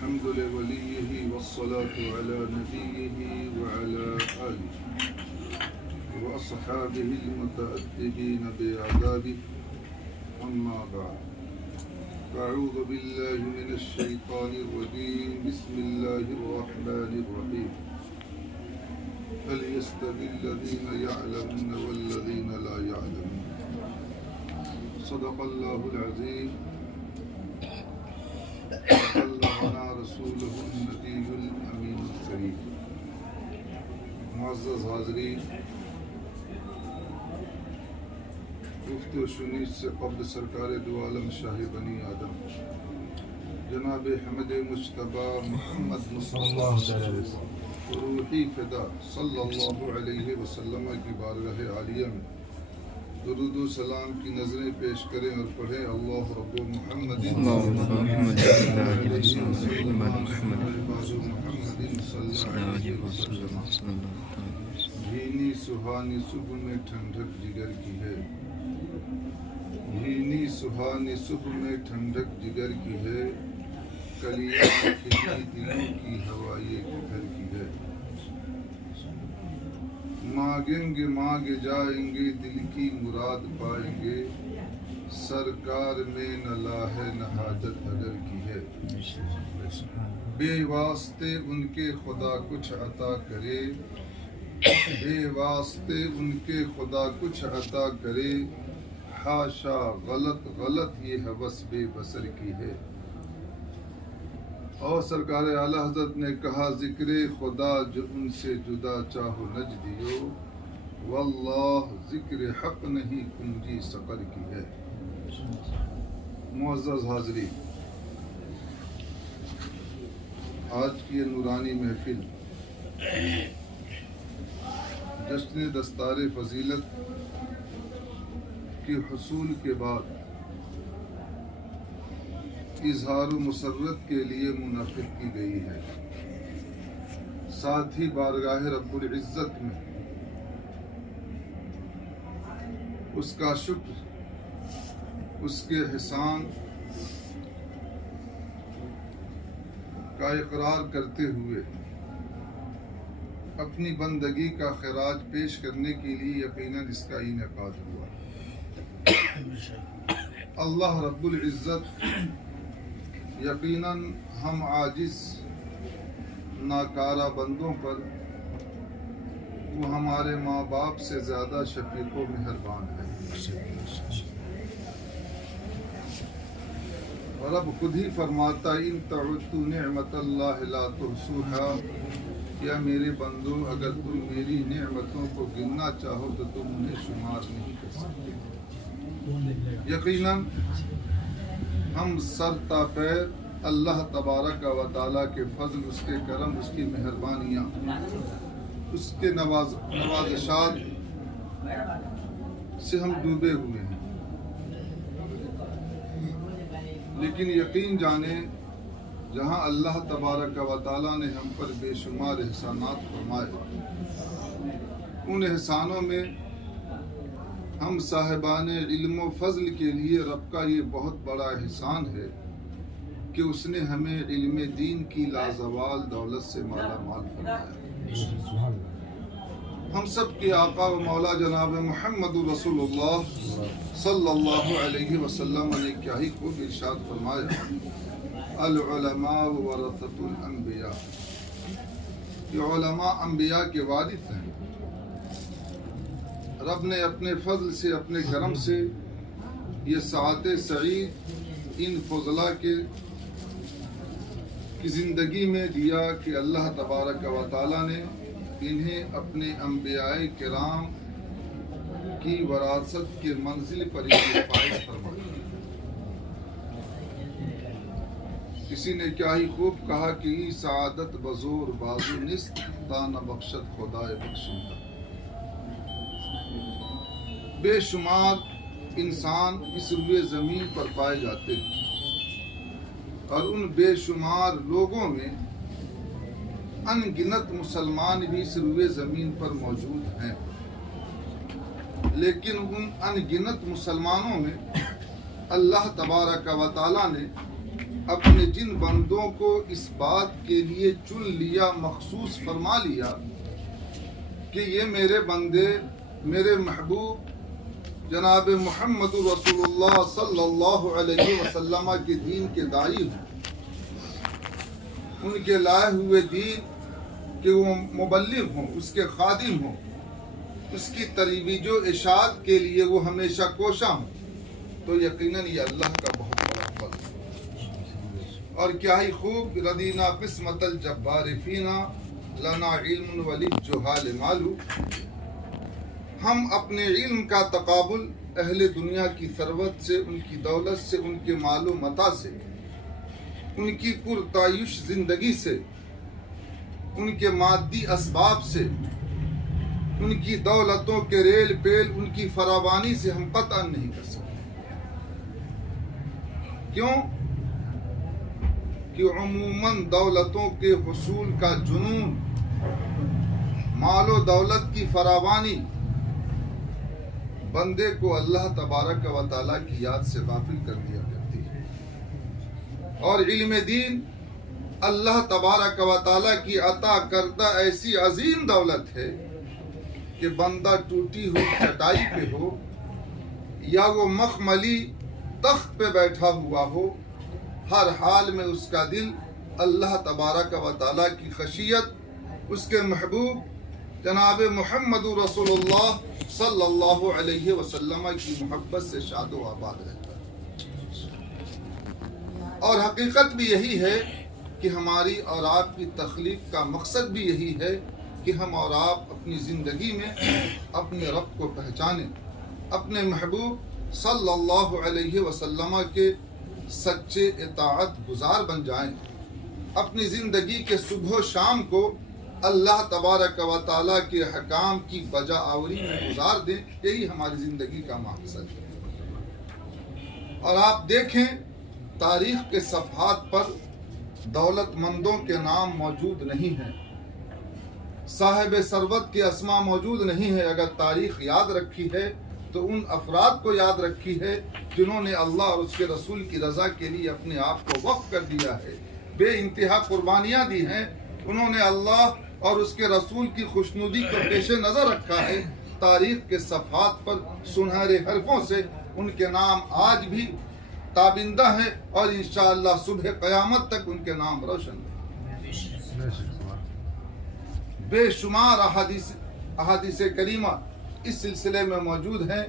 الحمد لوليه والصلاة على نبيه وعلى آله وأصحابه المتأدبين بآدابه أما بعد أعوذ بالله من الشيطان الرجيم بسم الله الرحمن الرحيم هل يستوي الذين يعلمون والذين لا يعلمون صدق الله العظيم وبلغنا رسوله النبي الأمين الكريم. معزز حاضرین، گفت و شنید سے قبل سرکار دو عالم شاہ بنی آدم جناب حمد مجتبی محمد مصطفیٰ روحی فدا صلی اللہ علیہ وسلم کی بارگاہ عالیہ میں درود و سلام کی نظریں پیش کریں اور پڑھیں اللہ رب محمد بھینی سہانی صبح میں ٹھنڈک جگر کی ہے، بھینی سہانی صبح میں ٹھنڈک جگر کی ہے، کلیاں کھلی دلوں کی ہوا یہ گھر کی ہے، مانگیں گے مانگے جائیں گے دل کی مراد پائیں گے، سرکار میں نہ لاہ نہ حاجت اگر کی ہے، بے واسطے ان کے خدا کچھ عطا کرے، بے واسطے ان کے خدا کچھ عطا کرے، حاشا غلط غلط یہ ہوس بے بسر کی ہے۔ اور سرکار اعلی حضرت نے کہا ذکر خدا جو ان سے جدا چاہو نجدیو، واللہ ذکر حق نہیں کنجی سقر کی ہے۔ معزز حاضرین، آج کی یہ نورانی محفل جشن دستار فضیلت کے حصول کے بعد اظہار و مسرت کے لیے منعقد کی گئی ہے، ساتھ ہی بارگاہ رب العزت میں اس کا شکر، اس کے احسان کا اقرار کرتے ہوئے اپنی بندگی کا خراج پیش کرنے کے لیے یقیناً اس کا انعقاد ہوا۔ اللہ رب العزت یقیناً ہم عاجز ناکارہ بندوں پر وہ ہمارے ماں باپ سے زیادہ شفیق و مہربان ہے، اور اب خود ہی فرماتا ان تعدوا نعمت اللہ لا تحصوها، یا میرے بندو اگر تم میری نعمتوں کو گننا چاہو تو تم انہیں شمار نہیں کر سکتے۔ یقیناً ہم سر تا پیر اللہ تبارک و تعالیٰ کے فضل، اس کے کرم، اس کی مہربانیاں، اس کے نوازشات سے ہم ڈوبے ہوئے ہیں، لیکن یقین جانیں جہاں اللہ تبارک و تعالیٰ نے ہم پر بے شمار احسانات فرمائے، ان احسانوں میں ہم صاحبان علم و فضل کے لیے رب کا یہ بہت بڑا احسان ہے کہ اس نے ہمیں علم دین کی لازوال دولت سے مالا مال فرمایا۔ ہم سب کے آقا و مولا جناب محمد رسول اللہ صلی اللہ علیہ وسلم نے کیا ہی خوب ارشاد فرمایا، العلماء ورثۃ الانبیاء، یہ علماء انبیاء کے وارث ہیں۔ رب نے اپنے فضل سے، اپنے کرم سے یہ سعادت سعید ان فضلاء کی زندگی میں دیا کہ اللہ تبارک و تعالیٰ نے انہیں اپنے انبیاء کرام کی وراثت کے منزل پر فائز فرمایا۔ کسی نے کیا ہی خوب کہا کہ یہ سعادت بزور بازو نست دان بخشت خدائے بخشندہ۔ بے شمار انسان اس روئے زمین پر پائے جاتے ہیں، اور ان بے شمار لوگوں میں ان گنت مسلمان بھی اس روئے زمین پر موجود ہیں، لیکن ان ان گنت مسلمانوں میں اللہ تبارک و تعالیٰ نے اپنے جن بندوں کو اس بات کے لیے چن لیا، مخصوص فرما لیا کہ یہ میرے بندے، میرے محبوب جناب محمد رسول اللہ صلی اللہ علیہ وسلم کے دین کے داعی ہوں، ان کے لائے ہوئے دین کہ وہ مبلغ ہوں، اس کے خادم ہوں، اس کی ترویج و اشاعت کے لیے وہ ہمیشہ کوشاں ہوں، تو یقیناً یہ اللہ کا بہت بڑا فضل ہے۔ اور کیا ہی خوب، ردینا قسمت الجبار فینا لنا علم وللجہال مالو، ہم اپنے علم کا تقابل اہل دنیا کی ثروت سے، ان کی دولت سے، ان کے مال و متاع سے، ان کی پرتعیش زندگی سے، ان کے مادی اسباب سے، ان کی دولتوں کے ریل پیل، ان کی فراوانی سے ہم قطع نہیں کر سکتے۔ کیوں کہ عموماً دولتوں کے حصول کا جنون، مال و دولت کی فراوانی بندے کو اللہ تبارک و تعالیٰ کی یاد سے غافل کر دیا کرتی ہے، اور علم دین اللہ تبارک و تعالیٰ کی عطا کردہ ایسی عظیم دولت ہے کہ بندہ ٹوٹی ہوئی چٹائی پہ ہو یا وہ مخملی تخت پہ بیٹھا ہوا ہو، ہر حال میں اس کا دل اللہ تبارک و تعالیٰ کی خشیت، اس کے محبوب جناب محمد رسول اللہ صلی اللہ علیہ وسلم کی محبت سے شاد و آباد رہتا ہے۔ اور حقیقت بھی یہی ہے کہ ہماری اور آپ کی تخلیق کا مقصد بھی یہی ہے کہ ہم اور آپ اپنی زندگی میں اپنے رب کو پہچانیں، اپنے محبوب صلی اللہ علیہ وسلم کے سچے اطاعت گزار بن جائیں، اپنی زندگی کے صبح و شام کو اللہ تبارک و تعالیٰ کے حکام کی بجا آوری میں گزار دیں۔ یہی ہماری زندگی کا مقصد ہے۔ اور آپ دیکھیں تاریخ کے صفحات پر دولت مندوں کے نام موجود نہیں ہیں، صاحب ثروت کے اسما موجود نہیں ہے۔ اگر تاریخ یاد رکھی ہے تو ان افراد کو یاد رکھی ہے جنہوں نے اللہ اور اس کے رسول کی رضا کے لیے اپنے آپ کو وقف کر دیا ہے، بے انتہا قربانیاں دی ہیں، انہوں نے اللہ اور اس کے رسول کی خوشنودی کو پیش نظر رکھا ہے۔ تاریخ کے صفحات پر سنہرے حرفوں سے ان کے نام آج بھی تابندہ ہیں، اور انشاءاللہ صبح قیامت تک ان کے نام روشن ہیں۔ بے شمار احادیث کریمہ اس سلسلے میں موجود ہیں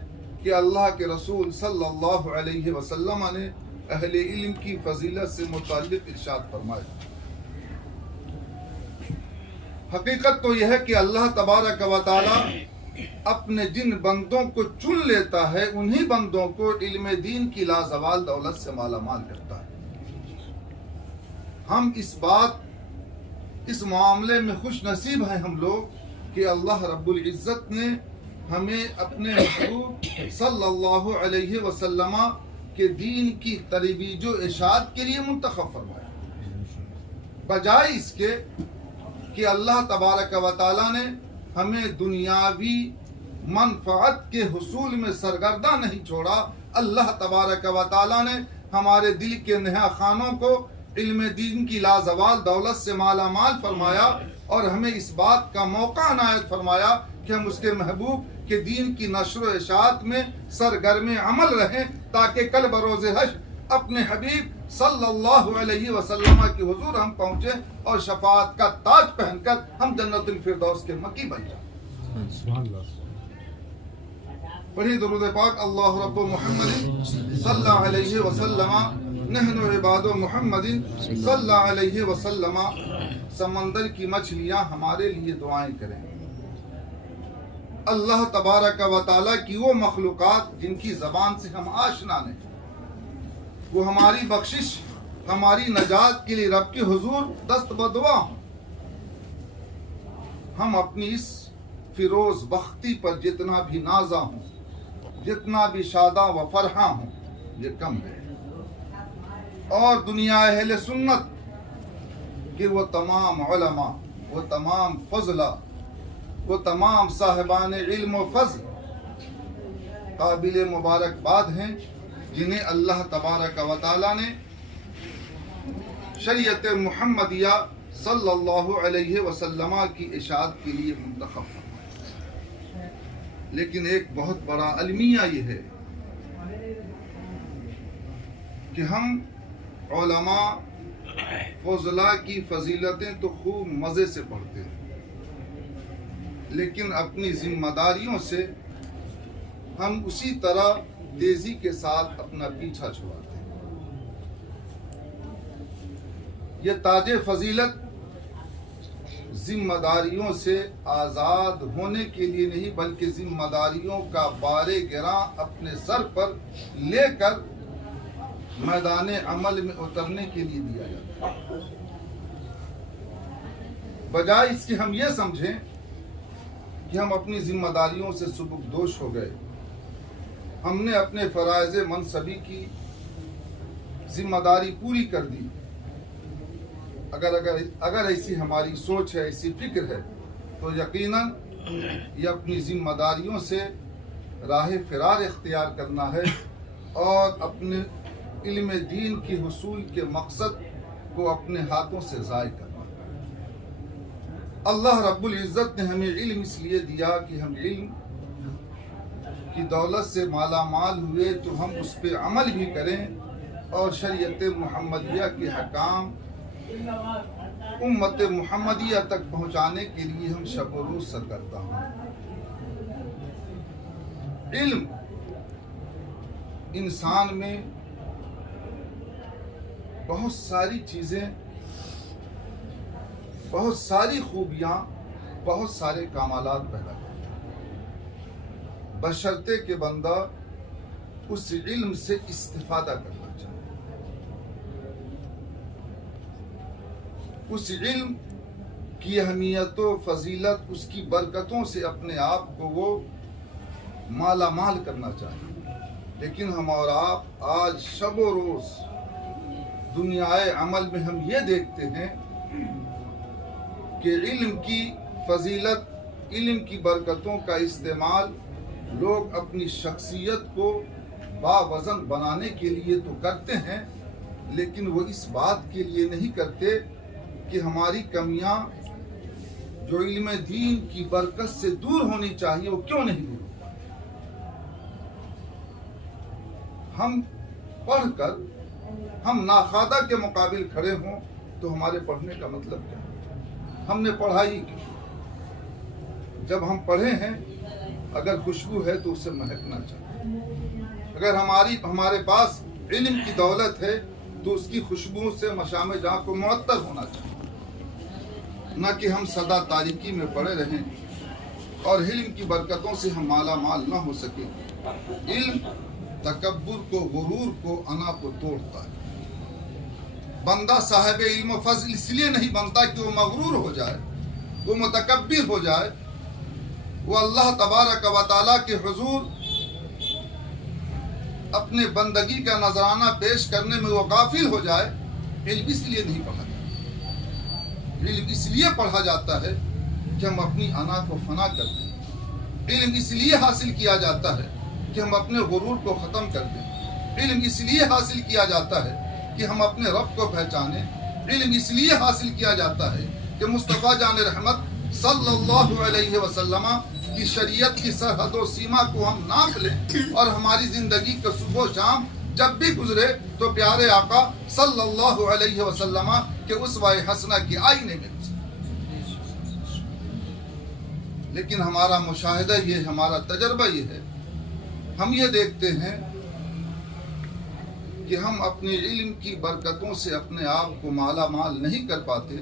کہ اللہ کے رسول صلی اللہ علیہ وسلم نے اہل علم کی فضیلت سے متعلق ارشاد فرمایا۔ حقیقت تو یہ ہے کہ اللہ تبارک و تعالی اپنے جن بندوں کو چن لیتا ہے، انہی بندوں کو علم دین کی لازوال دولت سے مالا مال کرتا ہے۔ ہم اس معاملے میں خوش نصیب ہیں ہم لوگ کہ اللہ رب العزت نے ہمیں اپنے محبوب صلی اللہ علیہ وسلم کے دین کی ترویج و اشاعت کے لیے منتخب فرمایا، بجائے اس کے کہ اللہ تبارک و تعالیٰ نے ہمیں دنیاوی منفعت کے حصول میں سرگرداں نہیں چھوڑا۔ اللہ تبارک و تعالیٰ نے ہمارے دل کے نہا خانوں کو علم دین کی لازوال دولت سے مالا مال فرمایا، اور ہمیں اس بات کا موقع عنایت فرمایا کہ ہم اس کے محبوب کے دین کی نشر و اشاعت میں سرگرم عمل رہیں، تاکہ کل بروز حشر اپنے حبیب صلی اللہ علیہ وسلم کی حضور ہم پہنچے اور شفاعت کا تاج پہن کر ہم جنت الفردوس کے مکی بن جائیں۔ پڑھی درود پاک، اللہ رب محمد صلی اللہ علیہ وسلم، نحن عباد محمد صلی اللہ علیہ وسلم۔ سمندر کی مچھلیاں ہمارے لیے دعائیں کریں۔ اللہ تبارک و تعالیٰ کی وہ مخلوقات جن کی زبان سے ہم آشنا نہیں، وہ ہماری بخشش، ہماری نجات کے لیے رب کے حضور دست بدعا ہوں۔ ہم اپنی اس فیروز بختی پر جتنا بھی نازا ہوں، جتنا بھی شاداں و فرحاں ہوں، یہ کم ہے۔ اور دنیا اہل سنت کہ وہ تمام علماء، وہ تمام فضلہ، وہ تمام صاحبان علم و فضل قابل مبارکباد ہیں، جنہیں اللہ تبارک و تعالیٰ نے شریعت محمدیہ صلی اللہ علیہ وسلم کی اشاعت کے لیے منتخب فرمایا۔ لیکن ایک بہت بڑا المیہ یہ ہے کہ ہم علماء فضلاء کی فضیلتیں تو خوب مزے سے پڑھتے ہیں، لیکن اپنی ذمہ داریوں سے ہم اسی طرح تیزی کے ساتھ اپنا پیچھا چھڑاتے ہیں۔ یہ تاج فضیلت ذمہ داریوں سے آزاد ہونے کے لیے نہیں، بلکہ ذمہ داریوں کا بار گراں اپنے سر پر لے کر میدان عمل میں اترنے کے لیے دیا جاتا ہے۔ بجائے اس کے ہم یہ سمجھیں کہ ہم اپنی ذمہ داریوں سے سبکدوش ہو گئے، ہم نے اپنے فرائض منصبی کی ذمہ داری پوری کر دی۔ اگر ایسی ہماری سوچ ہے، ایسی فکر ہے، تو یقیناً یہ اپنی ذمہ داریوں سے راہ فرار اختیار کرنا ہے اور اپنے علم دین کی حصول کے مقصد کو اپنے ہاتھوں سے ضائع کرنا۔ اللہ رب العزت نے ہمیں علم اس لیے دیا کہ ہم علم کی دولت سے مالا مال ہوئے تو ہم اس پہ عمل بھی کریں اور شریعت محمدیہ کے حکام امت محمدیہ تک پہنچانے کے لیے ہم شب و روز سرگردہ ہوں۔ علم انسان میں بہت ساری چیزیں، بہت ساری خوبیاں، بہت سارے کمالات پیدا کرتا ہے، بشرطے کہ بندہ اس علم سے استفادہ کرنا چاہے، اس علم کی اہمیت و فضیلت، اس کی برکتوں سے اپنے آپ کو وہ مالا مال کرنا چاہے۔ لیکن ہم اور آپ آج شب و روز دنیائے عمل میں ہم یہ دیکھتے ہیں کہ علم کی فضیلت، علم کی برکتوں کا استعمال لوگ اپنی شخصیت کو باوزن بنانے کے لیے تو کرتے ہیں، لیکن وہ اس بات کے لیے نہیں کرتے کہ ہماری کمیاں جو علم دین کی برکت سے دور ہونی چاہیے وہ کیوں نہیں دور؟ ہم پڑھ کر ہم ناخوادہ کے مقابل کھڑے ہوں تو ہمارے پڑھنے کا مطلب کیا ہے؟ ہم نے پڑھائی کی، جب ہم پڑھے ہیں اگر خوشبو ہے تو اسے مہکنا چاہیے، اگر ہمارے پاس علم کی دولت ہے تو اس کی خوشبو سے مشام جاں کو معطر ہونا چاہیے، نہ کہ ہم سدا تاریکی میں پڑے رہیں اور علم کی برکتوں سے ہم مالا مال نہ ہو سکیں۔ علم تکبر کو، غرور کو، انا کو توڑتا ہے۔ بندہ صاحب علم و فضل اس لیے نہیں بنتا کہ وہ مغرور ہو جائے، وہ متکبر ہو جائے، وہ اللہ تبارک و تعالیٰ کے حضور اپنے بندگی کا نذرانہ پیش کرنے میں وہ غافل ہو جائے۔ علم اس لیے نہیں پڑھا جاتا، علم اس لیے پڑھا جاتا ہے کہ ہم اپنی انا کو فنا کر دیں، علم اس لیے حاصل کیا جاتا ہے کہ ہم اپنے غرور کو ختم کر دیں، علم اس لیے حاصل کیا جاتا ہے کہ ہم اپنے رب کو پہچانیں، علم اس لیے حاصل کیا جاتا ہے کہ مصطفیٰ جان رحمت صلی اللہ علیہ وسلم کی شریعت کی سرحد و سیما کو ہم ناپ لیں اور ہماری زندگی کا صبح و شام جب بھی گزرے تو پیارے آقا صلی اللہ علیہ وسلم کے اسوہ حسنہ کی آئینے میں گزرے۔ لیکن ہمارا مشاہدہ یہ، ہمارا تجربہ یہ ہے، ہم یہ دیکھتے ہیں کہ ہم اپنے علم کی برکتوں سے اپنے آپ کو مالا مال نہیں کر پاتے،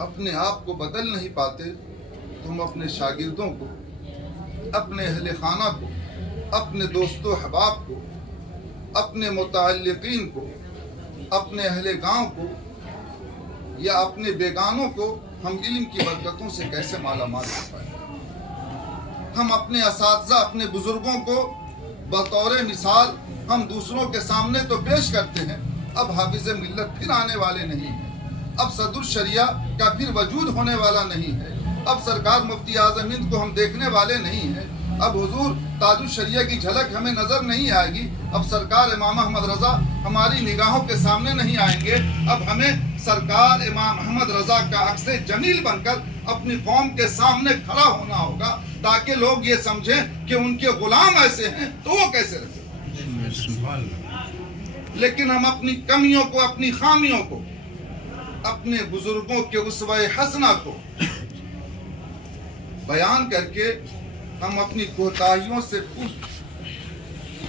اپنے آپ کو بدل نہیں پاتے، تو ہم اپنے شاگردوں کو، اپنے اہل خانہ کو، اپنے دوست و احباب کو، اپنے متعلقین کو، اپنے اہل گاؤں کو یا اپنے بیگانوں کو ہم علم کی برکتوں سے کیسے مالا مال کر پائیں؟ ہم اپنے اساتذہ، اپنے بزرگوں کو بطور مثال ہم دوسروں کے سامنے تو پیش کرتے ہیں، اب حافظ ملت پھر آنے والے نہیں ہیں، اب صدر الشریعہ کا پھر وجود ہونے والا نہیں ہے، اب سرکار مفتی اعظم ہند کو ہم دیکھنے والے نہیں ہیں، اب حضور تاج الشریعہ کی جھلک ہمیں نظر نہیں آئے گی، اب سرکار امام احمد رضا ہماری نگاہوں کے سامنے نہیں آئیں گے، اب ہمیں سرکار امام احمد رضا کا عکس جمیل بن کر اپنی قوم کے سامنے کھڑا ہونا ہوگا تاکہ لوگ یہ سمجھیں کہ ان کے غلام ایسے ہیں تو وہ کیسے رہتے. لیکن ہم اپنی کمیوں کو، اپنی خامیوں کو، اپنے بزرگوں کے اسوہ حسنہ کو بیان کر کے ہم اپنی کوتاہیوں سے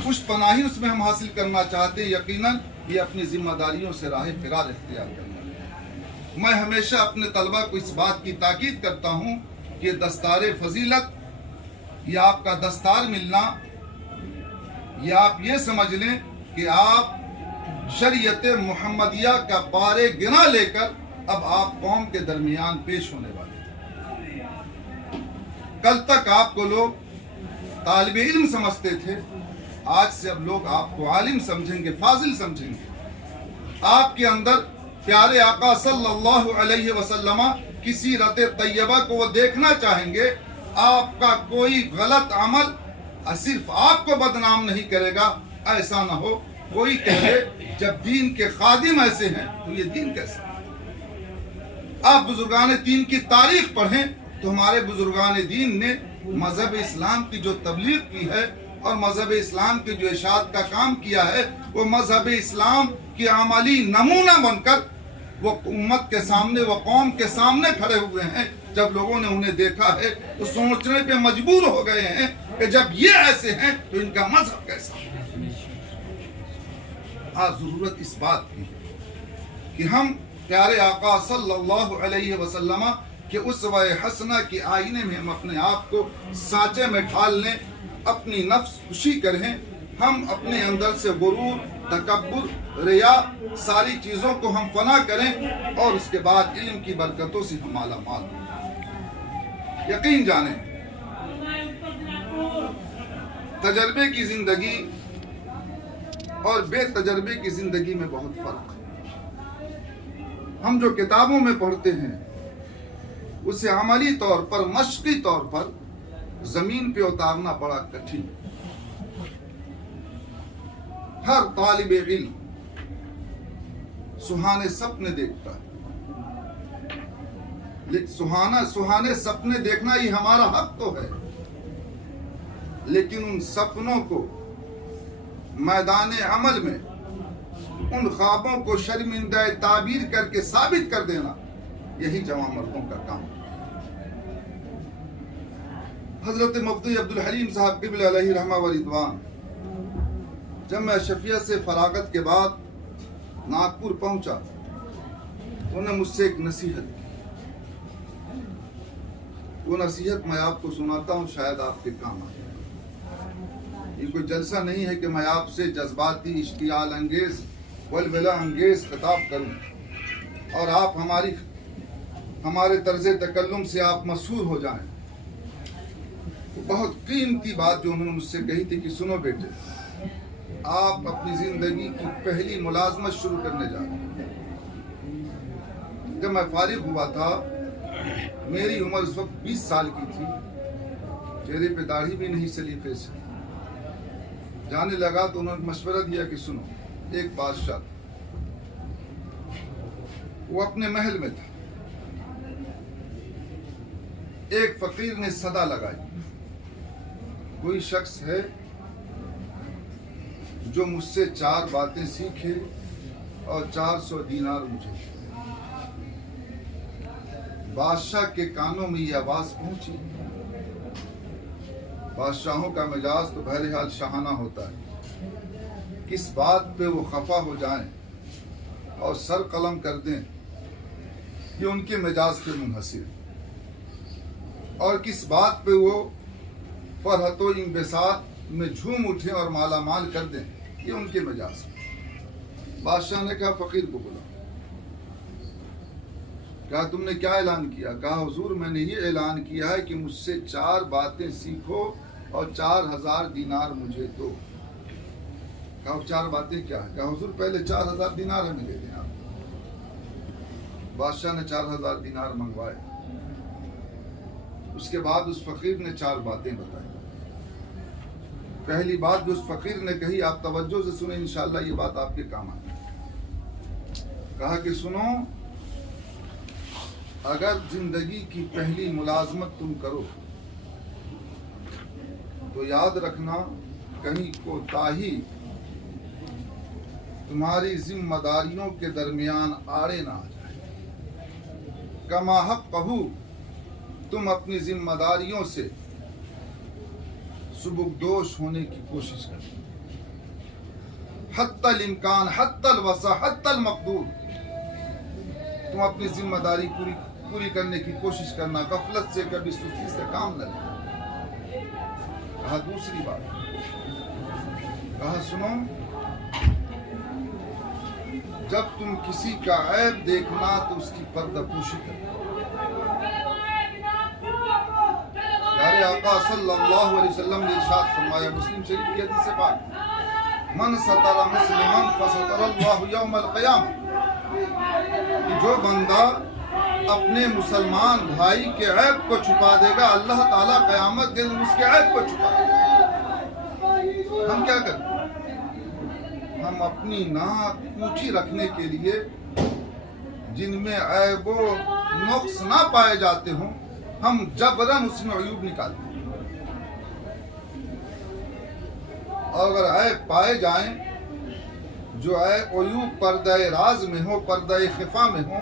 پشت پناہی اس میں ہم حاصل کرنا چاہتے ہیں. یقیناً یہ اپنی ذمہ داریوں سے راہ فرار اختیار کرنا. میں ہمیشہ اپنے طلبہ کو اس بات کی تاکید کرتا ہوں کہ دستار فضیلت، یہ آپ کا دستار ملنا، یہ آپ یہ سمجھ لیں کہ آپ شریعت محمدیہ کا پارے گنا لے کر اب آپ قوم کے درمیان پیش ہونے والے. کل تک آپ کو لوگ طالب علم سمجھتے تھے، آج سے اب لوگ آپ کو عالم سمجھیں گے، فاضل سمجھیں گے. آپ کے اندر پیارے آقا صلی اللہ علیہ وسلم کی سیرت طیبہ کو وہ دیکھنا چاہیں گے. آپ کا کوئی غلط عمل صرف آپ کو بدنام نہیں کرے گا. ایسا نہ ہو کوئی کہے جب دین کے خادم ایسے ہیں تو یہ دین کیسا. آپ بزرگان دین کی تاریخ پڑھیں تو ہمارے بزرگان دین نے مذہب اسلام کی جو تبلیغ کی ہے اور مذہب اسلام کی جو اشاعت کا کام کیا ہے، وہ مذہب اسلام کی عملی نمونہ بن کر وہ امت کے سامنے، وہ قوم کے سامنے کھڑے ہوئے ہیں. جب لوگوں نے انہیں دیکھا ہے تو سوچنے پہ مجبور ہو گئے ہیں کہ جب یہ ایسے ہیں تو ان کا مذہب کیسا. آج ضرورت اس بات کی ہے کہ ہم پیارے آقا صلی اللہ علیہ وسلم کہ اسوہ حسنہ کی آئینے میں ہم اپنے آپ کو سانچے میں ڈھال لیں، اپنی نفس خوشی کریں. ہم اپنے اندر سے غرور، تکبر، ریا، ساری چیزوں کو ہم فنا کریں اور اس کے بعد علم کی برکتوں سے ہم مالا مال ہوں. یقین جانیں تجربے کی زندگی اور بے تجربے کی زندگی میں بہت فرق ہے. ہم جو کتابوں میں پڑھتے ہیں اسے عملی طور پر، مشقی طور پر زمین پہ اتارنا بڑا کٹھن. ہر طالب علم سہانے سپنے دیکھتا ہے. سہانے سپنے دیکھنا یہ ہمارا حق تو ہے، لیکن ان سپنوں کو میدان عمل میں، ان خوابوں کو شرمندہ تعبیر کر کے ثابت کر دینا، یہی جوان مردوں کا کام. حضرت مفتی عبدالحلیم صاحب قبلہ علیہ رحمہ و رضوان جب میں اشرفیہ سے فراغت کے بعد ناگپور پہنچا تو انہوں نے مجھ سے ایک نصیحت کی. وہ نصیحت میں آپ کو سناتا ہوں، شاید آپ کے کام آئے. یہ کوئی جلسہ نہیں ہے کہ میں آپ سے جذباتی، اشتعال انگیز، ولولہ انگیز خطاب کروں اور آپ ہمارے طرز تکلم سے آپ مسحور ہو جائیں. بہت قیمتی بات جو انہوں نے مجھ سے کہی تھی کہ سنو بیٹے، آپ اپنی زندگی کی پہلی ملازمت شروع کرنے جا رہے ہیں. جب میں فارغ ہوا تھا، میری عمر اس وقت 20 سال کی تھی، چہرے پہ داڑھی بھی نہیں سلیقے سے. جانے لگا تو انہوں نے مشورہ دیا کہ سنو، ایک بادشاہ تھا، وہ اپنے محل میں تھا. ایک فقیر نے صدا لگائی، کوئی شخص ہے جو مجھ سے 4 باتیں سیکھے اور 400 دینار مجھے. بادشاہ کے کانوں میں یہ آواز پہنچی. بادشاہوں کا مزاج تو بہرحال شاہانہ ہوتا ہے. کس بات پہ وہ خفا ہو جائیں اور سر قلم کر دیں یہ ان کے مزاج کے منحصر، اور کس بات پہ وہ فرحت و انبساط میں جھوم اٹھیں اور مالا مال کر دیں یہ ان کے مزاج. بادشاہ نے کہا فقیر کو بلا. کہا تم نے کیا اعلان کیا؟ کہا حضور میں نے یہ اعلان کیا ہے کہ مجھ سے 4 باتیں سیکھو اور 4000 دینار مجھے دو. کہا 4 باتیں کیا ہے؟ کہا حضور پہلے 4000 دینار ہمیں دے دیں آپ. بادشاہ نے 4000 دینار منگوائے. اس کے بعد اس فقیر نے 4 باتیں بتائی. پہلی بات جو اس فقیر نے کہی، آپ توجہ سے سنیں، انشاءاللہ یہ بات آپ کے کام آئے. کہا کہ سنو، اگر زندگی کی پہلی ملازمت تم کرو تو یاد رکھنا کہیں کوتاہی تمہاری ذمہ داریوں کے درمیان آڑے نہ آ جائے۔ کما حقہ، تم اپنی ذمہ داریوں سے سبکدوش ہونے کی کوشش کرو، حتی الامکان، حتی الوسع، حتی المقدور، تم اپنی ذمہ داری پوری کرنے کی کوشش کرنا، غفلت سے کبھی سستی سے کام نہ لینا۔ کہا دوسری بات، کہا سنو، جب تم کسی کا عیب دیکھنا تو اس کی پردہ پوشی کرنا۔ پیارے آقا صلی اللہ علیہ وسلم نے ارشاد فرمایا، مسلم شریف کی حدیث پاک، من ستر مسلما فستر اللہ یوم القیامہ، کہ جو بندہ اپنے مسلمان بھائی کے عیب کو چھپا دے گا، اللہ تعالیٰ قیامت کے دن اس کے عیب کو چھپا دے گا۔ ہم کیا کرتے ہیں؟ ہم اپنی ناک اونچی رکھنے کے لیے جن میں عیب و نقص نہ پائے جاتے ہوں، ہم جبراً اس میں عیوب نکالتے ہیں، اور اگر عیب پائے جائیں جو عیوب پردہ راز میں ہو، پردہ خفا میں ہو،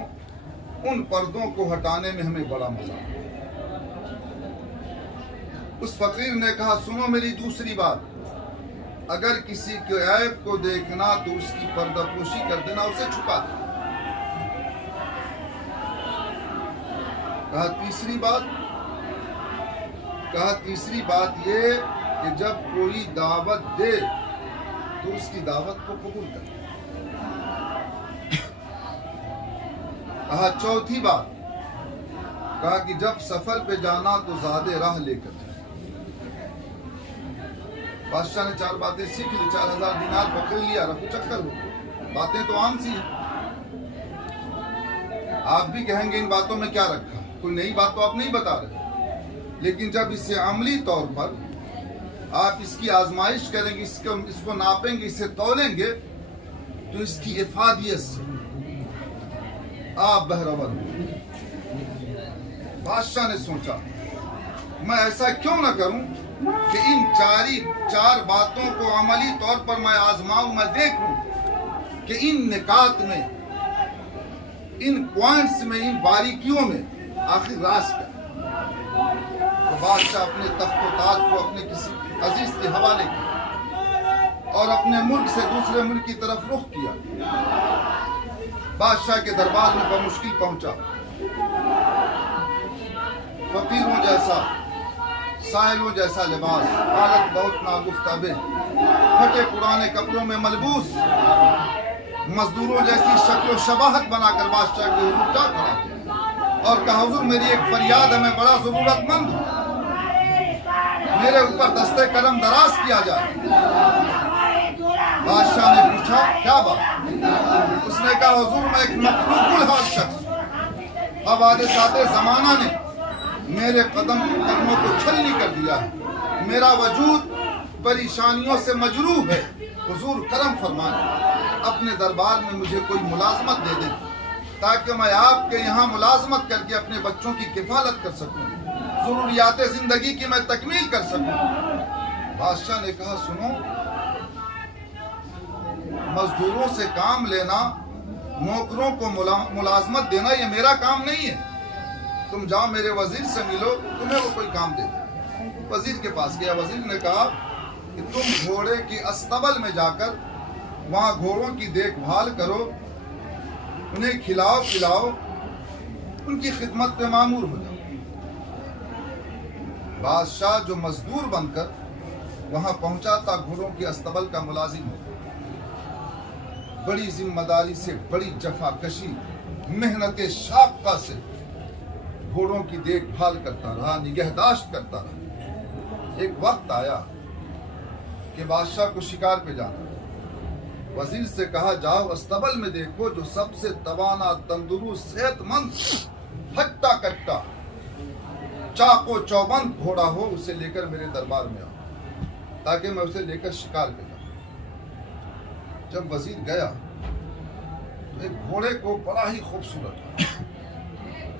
ان پردوں کو ہٹانے میں ہمیں بڑا مزہ آتا ہے۔ اس فقیر نے کہا سنو میری دوسری بات، اگر کسی کے عیب کو دیکھنا تو اس کی پردہ پوشی کر دینا، اسے چھپا دینا۔ کہا تیسری بات یہ کہ جب کوئی دعوت دے تو اس کی دعوت کو قبول کر۔ کہا چوتھی بات، کہا کہ جب سفر پہ جانا تو زیادہ راہ لے کر جائے۔ بادشاہ نے 4 باتیں سیکھ لی، 4000 دینار پکڑ لیا، رفو چکر ہو، باتیں تو عام سی ہیں۔ آپ بھی کہیں گے ان باتوں میں کیا رکھا، کوئی نئی بات تو آپ نہیں بتا رہے، لیکن جب اسے عملی طور پر آپ اس کی آزمائش کریں گے، اس کو ناپیں گے، اسے تولیں گے، تو اس کی افادیت سے آپ بہرور ہوں۔ بادشاہ نے سوچا میں ایسا کیوں نہ کروں کہ ان 4 باتوں کو عملی طور پر میں آزماؤں، میں دیکھوں کہ ان نکات میں، ان پوائنٹس میں، ان باریکیوں میں آخر راز کیا۔ تو بادشاہ اپنے تخت و تاج کو اپنے کسی عزیز کے حوالے کیا اور اپنے ملک سے دوسرے ملک کی طرف رخ کیا۔ بادشاہ کے دربار میں بمشکل پہنچا، فقیروں جیسا، سائلوں جیسا لباس، حالت بہت ناگفتہ، پھٹے پرانے کپڑوں میں ملبوس، مزدوروں جیسی شکل و شباہت بنا کر بادشاہ کے حضور جا کھڑا اور کہا حضور میری ایک فریاد ہے، میں بڑا ضرورت مند ہوں، میرے اوپر دستے کرم دراز کیا جائے۔ بادشاہ نے پوچھا کیا بات؟ اس نے کہا حضور میں ایک مخلوق الحال شخص، اب آدھے ساتھے زمانہ نے میرے قدموں کو چھلنی کر دیا ہے، میرا وجود پریشانیوں سے مجروح ہے، حضور کرم فرمائیں، اپنے دربار میں مجھے کوئی ملازمت دے دیں تاکہ میں آپ کے یہاں ملازمت کر کے اپنے بچوں کی کفالت کر سکوں، ضروریات زندگی کی میں تکمیل کر سکوں۔ بادشاہ نے کہا سنو، مزدوروں سے کام لینا، نوکروں کو ملازمت دینا یہ میرا کام نہیں ہے، تم جاؤ میرے وزیر سے ملو، تمہیں وہ کوئی کام دے دے۔ وزیر کے پاس گیا، وزیر نے کہا کہ تم گھوڑے کی استبل میں جا کر وہاں گھوڑوں کی دیکھ بھال کرو، انہیں کھلاؤ پلاؤ، ان کی خدمت پہ مامور ہو جاؤ۔ بادشاہ جو مزدور بن کر وہاں پہنچا تھا، گھوڑوں کی استبل کا ملازم ہو، بڑی ذمہ داری سے، بڑی جفا کشی، محنت شاقہ سے گھوڑوں کی دیکھ بھال کرتا رہا، نگہداشت کرتا رہا۔ ایک وقت آیا کہ بادشاہ کو شکار پہ جانا، وزیر سے کہا جاؤ استبل میں دیکھو، جو سب سے توانا، تندرست، صحت مند، ہٹا کٹا، چاق و چوبند گھوڑا ہو، اسے لے کر میرے دربار میں آؤ تاکہ میں اسے لے کر شکار پہ جاؤں۔ جب وزیر گیا تو ایک گھوڑے کو بڑا ہی خوبصورت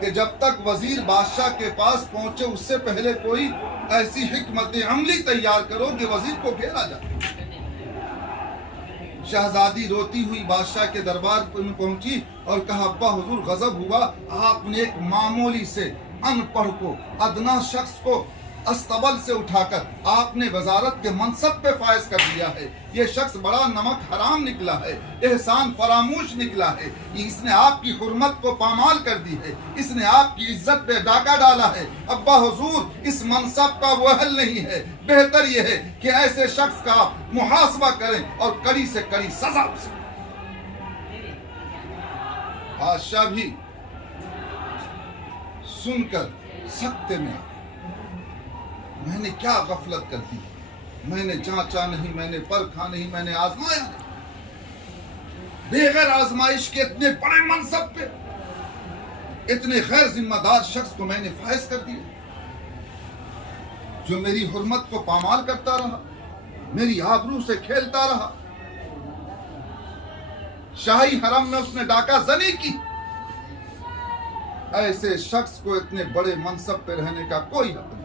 کہ جب تک وزیر بادشاہ کے پاس پہنچے اس سے پہلے کوئی ایسی حکمت عملی تیار کرو کہ وزیر کو گھیرا جائے۔ شہزادی روتی ہوئی بادشاہ کے دربار میں پہنچی اور کہا ابا حضور غضب ہوا، آپ نے ایک معمولی سے ان پڑھ کو، ادنا شخص کو استبل سے اٹھا کر آپ نے وزارت کے منصب پہ فائز کر دیا ہے۔ یہ شخص بڑا نمک حرام نکلا ہے، احسان فراموش نکلا ہے، اس نے آپ کی حرمت کو پامال کر دی ہے، اس نے آپ کی عزت پہ ڈاکہ ڈالا ہے۔ ابا حضور اس منصب کا وہ حل نہیں ہے، بہتر یہ ہے کہ ایسے شخص کا آپ محاسبہ کریں اور کڑی سے کڑی سزا اسے۔ بادشاہ بھی سن کر سکتے میں میں نے کیا غفلت کر دی، میں نے جانچا نہیں، میں نے پرکھا نہیں، میں نے آزمایا نہیں، بغیر آزمائش کے اتنے بڑے منصب پہ اتنے غیر ذمہ دار شخص کو میں نے فائز کر دیا، جو میری حرمت کو پامال کرتا رہا، میری آبرو سے کھیلتا رہا، شاہی حرم میں اس نے ڈاکہ زنی کی۔ ایسے شخص کو اتنے بڑے منصب پہ رہنے کا کوئی حق نہیں۔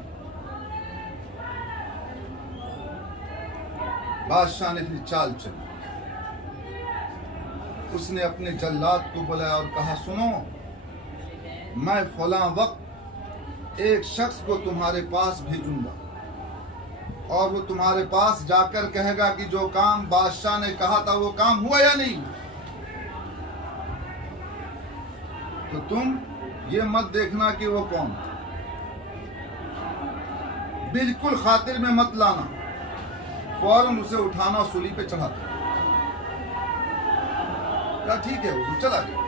بادشاہ نے پھر چال چلی، اس نے اپنے جلاد کو بلایا اور کہا سنو، میں فلاں وقت ایک شخص کو تمہارے پاس بھیجوں گا اور وہ تمہارے پاس جا کر کہے گا کہ جو کام بادشاہ نے کہا تھا وہ کام ہوا یا نہیں، تو تم یہ مت دیکھنا کہ وہ کون، بالکل خاطر میں مت لانا، فوراً اسے اٹھانا سولی پہ چڑھاتا۔ کیا ٹھیک ہے، وہ چلا گیا۔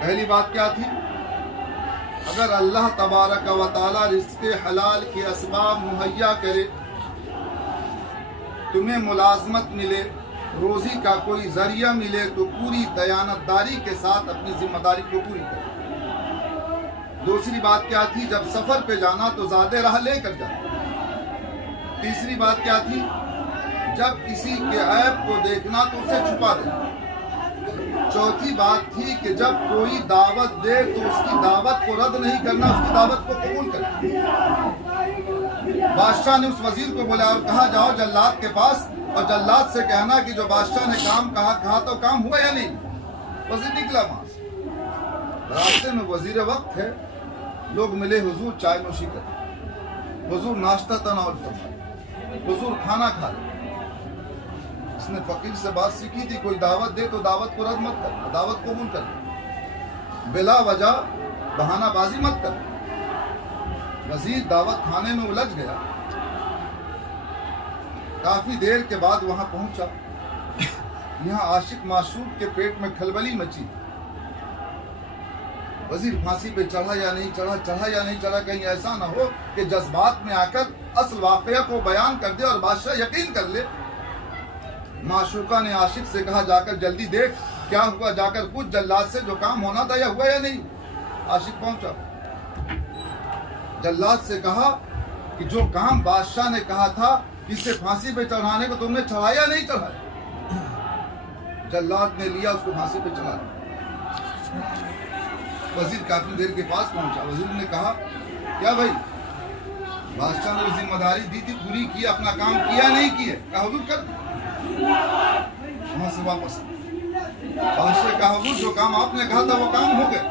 پہلی بات کیا تھی؟ اگر اللہ تبارک و تعالی رزق حلال کے اسباب مہیا کرے، تمہیں ملازمت ملے، روزی کا کوئی ذریعہ ملے، تو پوری دیانتداری کے ساتھ اپنی ذمہ داری کو پوری کرے۔ دوسری بات کیا تھی؟ جب سفر پہ جانا تو زیادہ راہ لے کر جانا۔ تیسری بات کیا تھی؟ جب کسی کے عیب کو دیکھنا تو اسے چھپا دینا۔ چوتھی بات تھی کہ جب کوئی دعوت دے تو اس کی دعوت کو رد نہیں کرنا، اس کی دعوت کو قبول کرنا۔ بادشاہ نے اس وزیر کو بولا اور کہا جاؤ جلاد کے پاس اور جلاد سے کہنا کہ جو بادشاہ نے کام کہا تو کام ہوا یا نہیں۔ وزیر نکلا وہاں سے، راستے میں وزیر وقت ہے، لوگ ملے، حضور چائے نوشی کریں، حضور ناشتہ تناول فرمائیں، حضور کھانا کھا لیں۔ اس نے فقیر سے بات سیکھی تھی، کوئی دعوت دے تو دعوت کو رد مت کر، دعوت قبول کر، بلا وجہ بہانہ بازی مت کر۔ وزیر دعوت کھانے میں الجھ گیا، کافی دیر کے بعد وہاں پہنچا، یہاں عاشق معشوق کے پیٹ میں کھلبلی مچی۔ وزیر پھانسی پہ چڑھا یا نہیں چڑھا، چڑھا یا نہیں چڑھا، کہیں ایسا نہ ہو کہ جذبات میں آ کر اصل واقعہ کو بیان کر دے اور بادشاہ یقین کر لے۔ معشوقہ نے عاشق سے کہا جا کر جلدی دیکھ کیا ہوا، جا کر پوچھ جلاد سے جو کام ہونا تھا یا ہوا یا نہیں۔ عاشق پہنچا، جلاد سے کہا کہ جو کام بادشاہ نے کہا تھا اسے پھانسی پہ چڑھانے کو تم نے چڑھایا نہیں چڑھایا؟ جلاد نے لیا، اس کو پھانسی پہ چڑھا دیا۔ وزیر کافی دیر کے پاس پہنچا، وزیر نے کہا کیا بھائی، بادشاہ نے ذمہ داری دی تھی پوری کی، اپنا کام کیا نہیں کیے؟ کہا حضور کر دیا۔ وہاں سے واپس بادشاہ کہا حضور جو کام آپ نے کہا تھا وہ کام ہو گئے۔